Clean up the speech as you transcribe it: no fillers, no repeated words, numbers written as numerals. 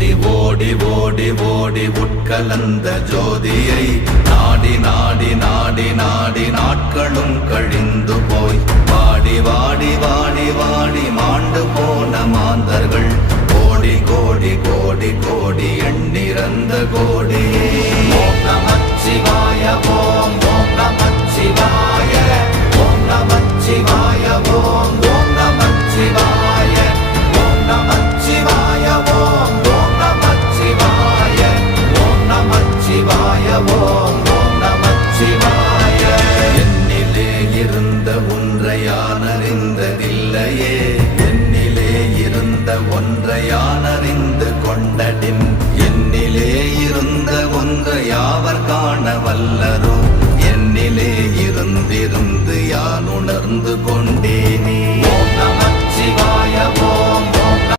ஓடி ஓடி ஓடி உட்கலந்த ஜோதியை நாடி நாடி நாடி நாடி நாட்களும் கழிந்து போய் வாடி வாடி வாடி வாடி மாண்டு போன மாந்தர்கள் கோடி கோடி கோடி கோடி எண்ணிறந்த கோடி. ஓம் நமச்சிவாய ஓம் ஓம் நமச்சிவாய ஓம் நமச்சிவாய ஓம் ஓம் நமச்சிவாய ஓம் நமச்சிவாய ஓம் ஓம் நமச்சிவாய ஓம் நமச்சிவாய ஓம் ஓம் நமச்சிவாய. என்னிலே இருந்த ஒன்றை யான் அறிந்ததில்லையே, என்னிலே இருந்த ஒன்றை யான் அறிந்து கொண்டடின், என்னிலே இருந்த ஒன்றை யாவர் காண வல்லரோ, என்னிலே இருந்திருந்து யான் உணர்ந்து கொண்டேனே.